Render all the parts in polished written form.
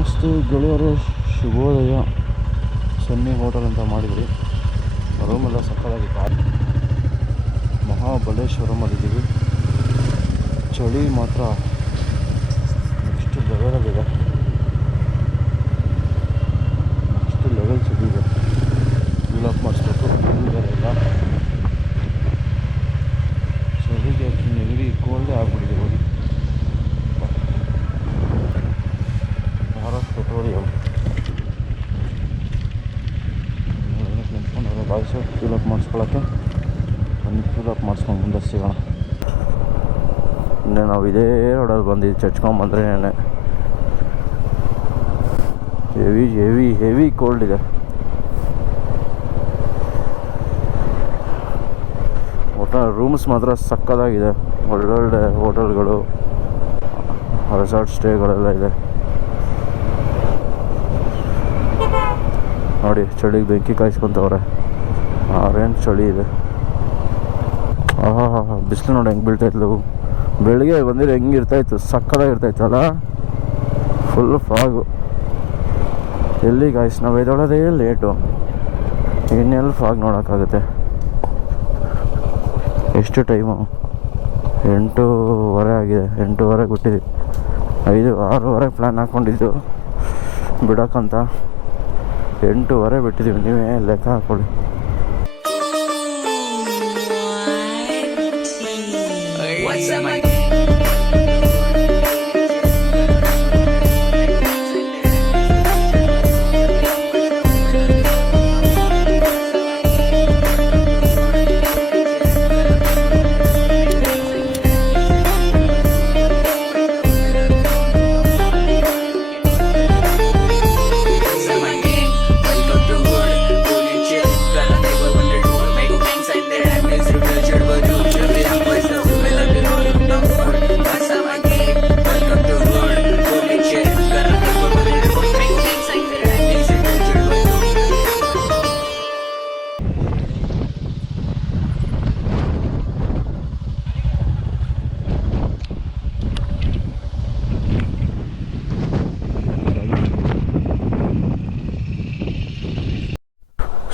ನಮಸ್ತೆ ಗೆಳೆಯರೇ, ಶುಭೋದಯ. ಸನ್ನಿ ಹೋಟೆಲ್ ಅಂತ ಮಾಡಿದ್ರಿ. ರೂಮೆಲ್ಲ ಸಕ್ಕತ್ತಾಗಿತ್ತು. ಮಹಾಬಲೇಶ್ವರಮಲ್ಲಿದ್ದೀವಿ. ಚಳಿ ಮಾತ್ರ ನೆಕ್ಸ್ಟ್ ಲೆವೆಲಲ್ಲಿದೆ. ನೆಕ್ಸ್ಟ್ ಲೆವೆಲ್ ಸಿಗಿದೆ. ಫಿಲಪ್ ಮಾಡಿಸ್ಬೇಕು. ಇಲ್ಲ ಚಳಿಗೆ ನೆಗಡಿ ಕೋಲ್ಡೇ ಆಗ್ಬಿಟ್ಟಿದೆ. ಹೋಗಿ ಭಾರತ್ ಪೆಟ್ರೋಲಿಯಂ ನಿಂತ್ಕೊಂಡ್ರೆ ಬಾಯ್ಸು ಫಿಲಪ್ ಮಾಡಿಸ್ಕೊಳಕ್ಕೆ. ಒಂದು ಫಿಲಪ್ ಮಾಡಿಸ್ಕೊಂಡು ಮುಂದೆ ಸಿಗೋಣ. ಇನ್ನೇ ನಾವು ಇದೇ ರೋಡಲ್ಲಿ ಬಂದಿದ್ದು ಚಚ್ಕೊಂಬಂದ್ರೆ ಹೆವಿ ಹೆವಿ ಹೆವಿ ಕೋಲ್ಡ್ ಇದೆ. ಹೋಟೆಲ್ ರೂಮ್ಸ್ ಮಾತ್ರ ಸಕ್ಕತ್ತಾಗಿದೆ. ಒಳ್ಳೊಳ್ಳೆ ಹೋಟೆಲ್ಗಳು, ರೆಸಾರ್ಟ್ ಸ್ಟೇಗಳೆಲ್ಲ ಇದೆ. ನೋಡಿ ಚಳಿಗೆ ಬೆಂಕಿ ಕಾಯಿಸ್ಕೊತವ್ರೆ. ಆರೇನು ಚಳಿ ಇದೆ. ಬಿಸಿಲು ನೋಡಿ ಹೆಂಗೆ ಬೀಳ್ತಾಯಿತ್ತು. ಬೆಳಿಗ್ಗೆ ಬಂದಿರೋ ಹೆಂಗೆ ಇರ್ತಾಯಿತ್ತು, ಸಕ್ಕತ್ತಾಗಿರ್ತಾಯಿತ್ತು ಅಲ್ಲ. Full fog. ಎಲ್ಲಿ ಗಾಯ್ಸ್ ನಾವು ಎದ್ದೊಳೋದೇ ಲೇಟು. ಇನ್ನೆಲ್ಲ ಫಾಗ್ ನೋಡೋಕ್ಕಾಗುತ್ತೆ. ಎಷ್ಟು ಟೈಮು? 8:30 ಆಗಿದೆ. 8:30 ಬಿಟ್ಟಿದ್ವಿ. 6:30 ಪ್ಲ್ಯಾನ್ ಹಾಕ್ಕೊಂಡಿದ್ದು ಬಿಡೋಕ್ಕಂತ. 8:30 ಬಿಟ್ಟಿದ್ದೀವಿ. ನೀವೇ ಲೆಕ್ಕ ಹಾಕ್ಕೊಳ್ಳಿ.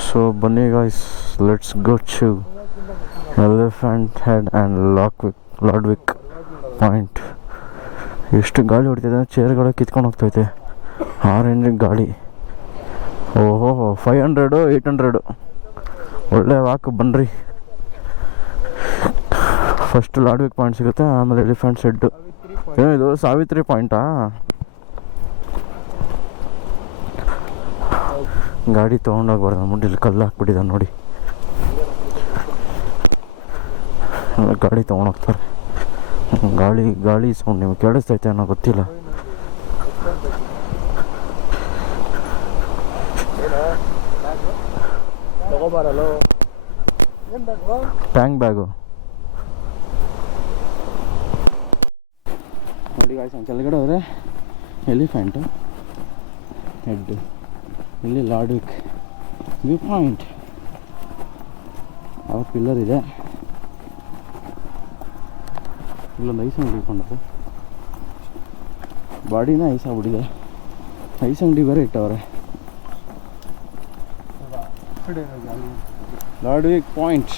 So ಬನ್ನಿ guys, let's go to elephant head and Lodwick point. ಎಷ್ಟು ಗಾಳಿ ಹೊಡಿತೈತೆ, ಚೇರ್ಗಳ ಕಿತ್ಕೊಂಡು ಹೋಗ್ತೈತೆ. 6 ಇಂಜಿನ್ ಗಾಳಿ. ಓಹೋ 500 800 ಒಳ್ಳೆ ವಾಕ್. ಬನ್ನಿರಿ, ಫಸ್ಟ್ ಲಾಡ್ವಿಕ್ ಪಾಯಿಂಟ್ ಸಿಗುತ್ತೆ, ಆಮೇಲೆ ಎಲಿಫೆಂಟ್ ಹೆಡ್ಡು. ಏನಿದು ಸಾವಿತ್ರಿ ಪಾಯಿಂಟಾ? ಗಾಡಿ ತೊಗೊಂಡೋಗ್ಬಾರ್ದು ಅಂದ್ಬಿಟ್ಟು ಇಲ್ಲಿ ಕಲ್ಲು ಹಾಕ್ಬಿಟ್ಟಿದ್ದ ನೋಡಿ. ಗಾಡಿ ತೊಗೊಂಡೋಗ್ತಾರೆ. ಗಾಳಿ ಸೌಂಡ್ ನಿಮಗೆ ಕೇಳಿಸ್ತೈತೆ ಅನ್ನೋ ಗೊತ್ತಿಲ್ಲ. ಟ್ಯಾಂಕ್ ಬ್ಯಾಗು ನೋಡಿ ಗಾಯ್ಸ್. ಕೆಳಗಡೆ ಹೋದರೆ ಎಲಿಫೆಂಟು ಹೆಡ್, ಇಲ್ಲಿ ಲಾಡ್ವಿಕ್ ವ್ಯೂ ಪಾಯಿಂಟ್. ಆ ಪಿಲ್ಲರ್ ಇದೆ. ಇಲ್ಲೊಂದು ಐಸ್ ಅಂಗಡಿ ಇಟ್ಕೊಂಡ್ರೆ ಬಾಡಿನ ಐಸ್ ಆಗ್ಬಿಟ್ಟಿದೆ. ಐಸ್ ಅಂಗಡಿ ಬೇರೆ ಇಟ್ಟವ್ರೆ. Lodwick point.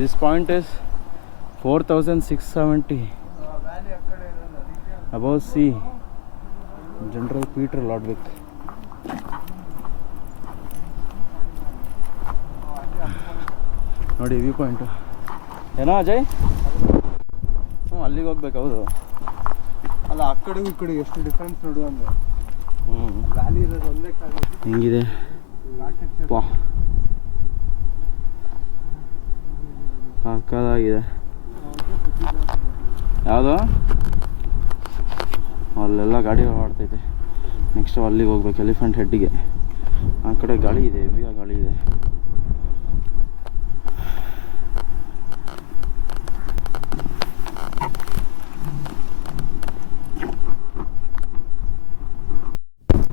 This point is 4670 above sea. General Peter Lodwick. ನೋಡಿ ವ್ಯೂ ಪಾಯಿಂಟು. ಏನೋ ಅಜಯ್? ಅಲ್ಲಿಗೆ ಹೋಗ್ಬೇಕು. ಹೌದು ಅಲ್ಲ, ಆ ಕಡೆಗೂ ಈ ಕಡೆ ಎಷ್ಟು ಡಿಫ್ರೆನ್ಸ್ ನೋಡು ಅಂದ್ರೆ. ವ್ಯಾಲಿ ಇರೋದು ಒಂದೇ ಹೆಂಗಿದೆ ಸಾಕಾಗಿದೆ. ಯಾವುದು ಅಲ್ಲೆಲ್ಲ ಗಾಡಿ ಆಡ್ತೈತೆ. ನೆಕ್ಸ್ಟ್ ಅಲ್ಲಿಗೆ ಹೋಗ್ಬೇಕು, ಎಲಿಫೆಂಟ್ ಹೆಡ್ಡಿಗೆ. ಆ ಕಡೆ ಗಾಳಿ ಇದೆ, ಹೆವಿ ಗಾಳಿ ಇದೆ.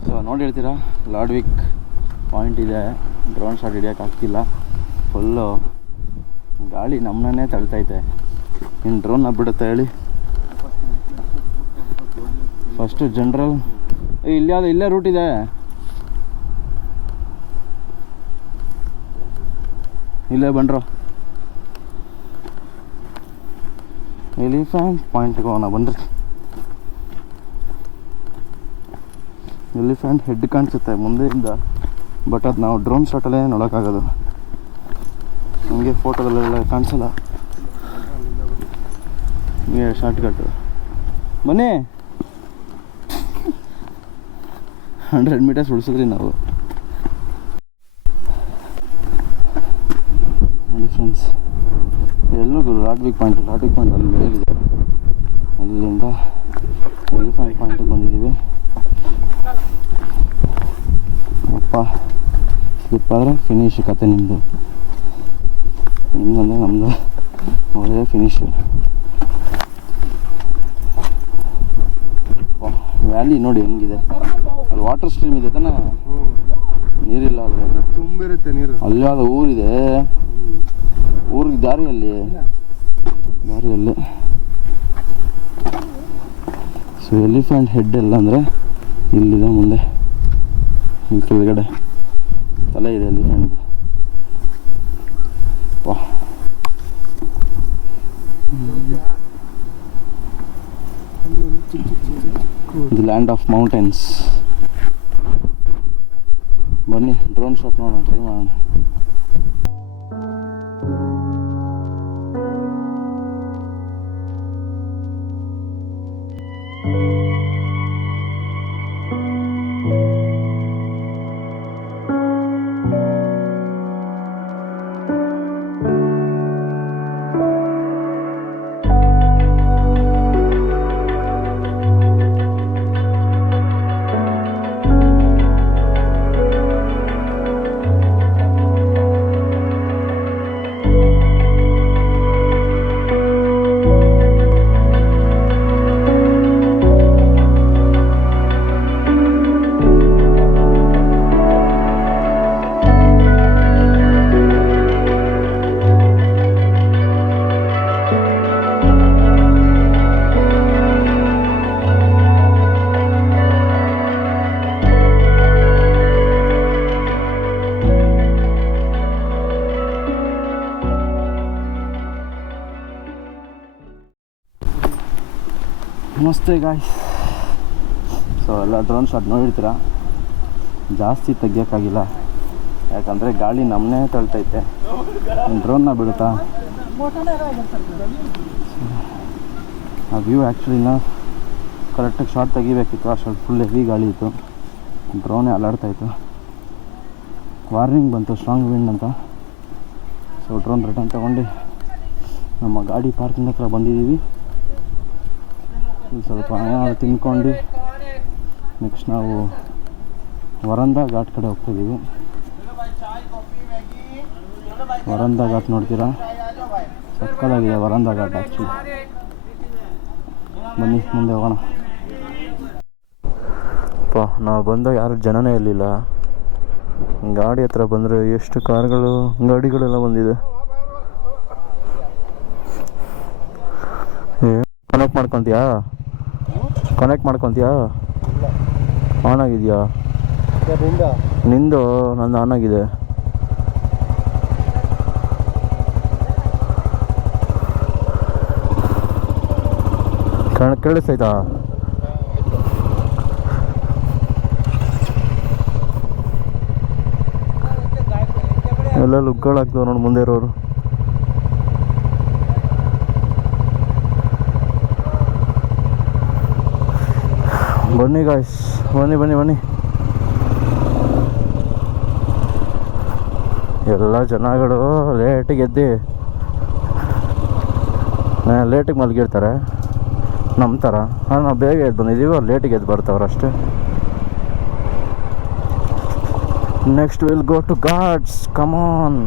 ಸೊ ನೋಡಿ ಹೇಳ್ತೀರಾ, ಲಾಡ್ವಿಕ್ ಪಾಯಿಂಟ್ ಇದೆ. ಡ್ರೋನ್ ಶಾಟ್ ಹಿಡಿಯೋಕ್ಕಾಗ್ತಿಲ್ಲ. ಫುಲ್ಲು ಗಾಳಿ ನಮ್ಮನ್ನೇ ತಳ್ತೈತೆ. ಇನ್ನು ಡ್ರೋನ್ನ ಬಿಡುತ್ತೆ ಹೇಳಿ. ಫಸ್ಟು ಜನರಲ್ ಇಲ್ಲೇ ರೂಟ್ ಇದೆ. ಇಲ್ಲೇ ಬಂಡ್ರು ಎಲಿಫೆಂಟ್ ಪಾಯಿಂಟ್ಗೆ ಹೋಗೋಣ ಬನ್ರಿ. ಎಲಿಫೆಂಟ್ ಹೆಡ್ ಕಾಣಿಸುತ್ತೆ ಮುಂದೆಯಿಂದ, ಬಟ್ ಅದು ನಾವು ಡ್ರೋನ್ ಶಾಟಲ್ಲೇ ನೋಡೋಕ್ಕಾಗೋದು. ನಮಗೆ ಫೋಟೋದಲ್ಲೆಲ್ಲ ಕಾಣಿಸಲ್ಲ. ಶಾರ್ಟ್ ಕಟ್ಟು ಬನ್ನಿ. 100 ಮೀಟರ್ಸ್ ಉಳಿಸಿದ್ರಿ ನಾವು. ನೋಡಿ ಫ್ರೆಂಡ್ಸ್, ಎಲ್ಲೂ ಲಾಟ್ವಿಕ್ ಪಾಯಿಂಟ್ ಅಲ್ಲಿ ಮೇಲಿದೆ. ಅಲ್ಲಿಂದ ಎಲಿಫೆಂಟ್ ಪಾಯಿಂಟಿಗೆ ಬಂದಿದ್ದೀವಿ. ಅಪ್ಪ ಸ್ಲಿಪ್ ಆದರೆ ಫಿನಿಶ್ ಕತೆ ನಿಮ್ಮದು. ನಿಮ್ಮದಂದರೆ ನಮ್ಮದು ಒಳ್ಳೆಯ ಫಿನಿಶು. ವ್ಯಾಲಿ ನೋಡಿ ಹೆಂಗಿದೆ. ಅಲ್ಲಿ ವಾಟರ್ ಸ್ಟ್ರೀಮ್ ಇದೆ ತಾನೆ, ನೀರಿಲ್ಲ ಆದರೆ ತುಂಬಿರುತ್ತೆ ನೀರು. ಅಲ್ಲಿ ಅದು ಊರಿದೆ, ಊರಿಗೆ ದಾರಿಯಲ್ಲಿ. ಸೊ ಎಲಿಫೆಂಟ್ ಹೆಡ್ ಎಲ್ಲ ಅಂದರೆ ಇಲ್ಲಿದೆ ಮುಂದೆ, ಈ ಕೆಳಗಡೆ ತಲೆ ಇದೆ ಎಲಿಫೆಂಟ್ದು. ವಾ, ದಿ ಲ್ಯಾಂಡ್ ಆಫ್ ಮೌಂಟೇನ್ಸ್. ಬನ್ನಿ ಡ್ರೋನ್ ಶಾಟ್ ನೋಡೋಣ, ಟ್ರೈ ಮಾಡೋಣ. ನಮಸ್ತೆ ಗಾಯ್ಸ್. ಸೊ ಎಲ್ಲ ಡ್ರೋನ್ ಶಾಟ್ ನೋಡಿರ್ತೀರ, ಜಾಸ್ತಿ ತೆಗಿಯೋಕ್ಕಾಗಿಲ್ಲ ಯಾಕಂದರೆ ಗಾಳಿ ನಮ್ಮನ್ನೇ ತಳ್ತೈತೆ. ಡ್ರೋನ್ನ ಬಿಡುತ್ತಾ ಆ ವ್ಯೂ ಆ್ಯಕ್ಚುಲಿನ ಕರೆಕ್ಟಾಗಿ ಶಾಟ್ ತೆಗಿಬೇಕಿತ್ತು. ಅಷ್ಟೊಂದು ಫುಲ್ ಹೆವಿ ಗಾಳಿ ಇತ್ತು, ಡ್ರೋನೇ ಅಲ್ಲಾಡ್ತಾಯಿತ್ತು. ವಾರ್ನಿಂಗ್ ಬಂತು ಸ್ಟ್ರಾಂಗ್ ವಿಂಡ್ ಅಂತ. ಸೊ ಡ್ರೋನ್ ರಿಟರ್ನ್ ತೊಗೊಂಡು ನಮ್ಮ ಗಾಡಿ ಪಾರ್ಕಿಂಗ್ ಹತ್ರ ಬಂದಿದ್ದೀವಿ. ಸ್ವಲ್ಪ ಏನಾದ್ರು ತಿನ್ಕೊಂಡು ನೆಕ್ಸ್ಟ್ ನಾವು ವರಂದಾ ಘಾಟ್ ಕಡೆ ಹೋಗ್ತಿದ್ದೀವಿ. ವರಂದಾ ಘಾಟ್ ನೋಡ್ತೀರಾ, ಸಕ್ಕತ್ತಾಗಿದೆ ವರಂದಾ ಘಾಟ್ ಆ್ಯಕ್ಚುಲಿ. ಬನ್ನಿ ಮುಂದೆ ಹೋಗೋಣ. ನಾವು ಬಂದಾಗ ಯಾರು ಜನನೇ ಇರಲಿಲ್ಲ. ಗಾಡಿ ಹತ್ರ ಬಂದರೆ ಎಷ್ಟು ಕಾರ್ಗಳು ಗಾಡಿಗಳೆಲ್ಲ ಬಂದಿದೆ. ಕನೆಕ್ಟ್ ಮಾಡ್ಕೊತೀಯಾ? ಆನ್ ಆಗಿದೆಯಾ ನಿಂದು? ನಂದು ಆನ್ ಆಗಿದೆ. ಕೇಳಿಸ್ತೈತಾ? ಎಲ್ಲ ಲುಕ್ಗಳಾಗ್ತವೆ ನೋಡಿ ಮುಂದೆ ಇರೋರು. ಬನ್ನಿ ಗಾಯ್ಸ್, ಬನ್ನಿ. ಎಲ್ಲ ಜನಗಳು ಲೇಟಿಗೆ ಎದ್ದು ಲೇಟಿಗೆ ಮಲಗಿರ್ತಾರೆ ನಮ್ಮ ಥರ. ನಾವು ಬೇಗ ಎದ್ದು ಬಂದಿದ್ದೀವಿ, ಅವ್ರು ಲೇಟಿಗೆ ಎದ್ದು ಬರ್ತಾವ್ರು ಅಷ್ಟೇ. Next will go to ghats, come on.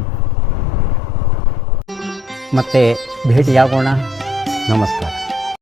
ಮತ್ತೆ ಭೇಟಿಯಾಗೋಣ. ನಮಸ್ಕಾರ.